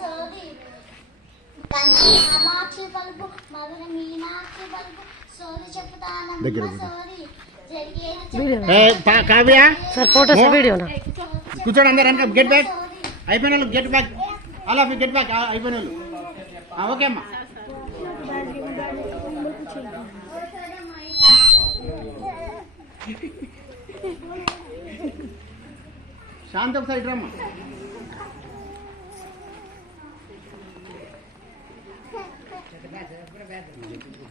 సోది కంచి కామాక్షి పలుపు మధుర మీనాక్షి పలుపు సోది చెప్తానమ్మ సోది కావ్య వీడియో కూర్చోండి అందరు గెట్ బ్యాక్ అయిపోయిన వాళ్ళు గెట్ బ్యాక్ అలా గెట్ బ్యాక్ అయిపోయిన వాళ్ళు ఓకే అమ్మా శాంతి ఒకసారి ఇటు రమ్మా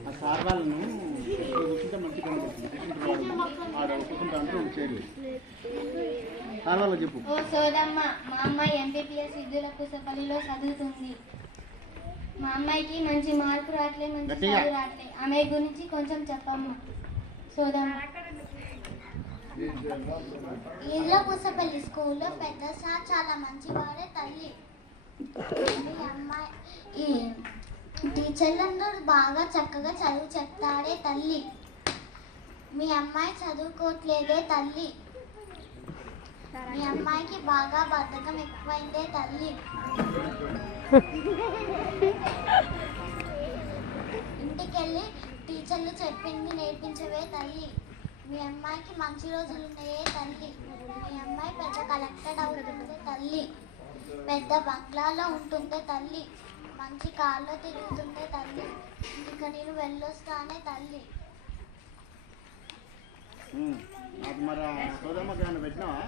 ఆ సార్ వాళ్ళను కూర్చుంటే మంచి కనిపిస్తుంది అంటే చేయలేదు సార్ వాళ్ళకి చెప్పు. ఓ సోదమ్మ, మా అమ్మాయి ఎంపీపీఎస్ విద్యుల కుసపల్లిలో చదువుతుంది. మా అమ్మాయికి మంచి మార్కు రావట్లే, మంచి చదువు రావట్లే. ఆమె గురించి కొంచెం చెప్పమ్మా సోదమ్మ. ఇల్లు కుసపల్లి స్కూల్లో పెద్ద సార్ చాలా మంచివాడే తల్లి. మీ అమ్మాయి టీచర్లందరూ బాగా చక్కగా చదువు చెప్తాడే తల్లి. మీ అమ్మాయి చదువుకోవట్లేదే తల్లి. మీ అమ్మాయికి బాగా బద్ధకం ఎక్కువైందే తల్లి. ఇంటికెళ్ళి టీచర్లు చెప్పింది నేర్పించవే తల్లి. మీ అమ్మాయికి మంచి రోజులు ఉన్నాయే తల్లి. మీ అమ్మాయి పెద్ద కలెక్టర్ అవుతుంది తల్లి. పెద్ద బంగ్లాలో ఉంటుందే తల్లి. మంచి కార్లో తిరుగుతుందే తల్లి. ఇక నేను వెళ్ళొస్తానే తల్లి. మరి సోదమ్మకి ఏమైనా పెట్టినావా?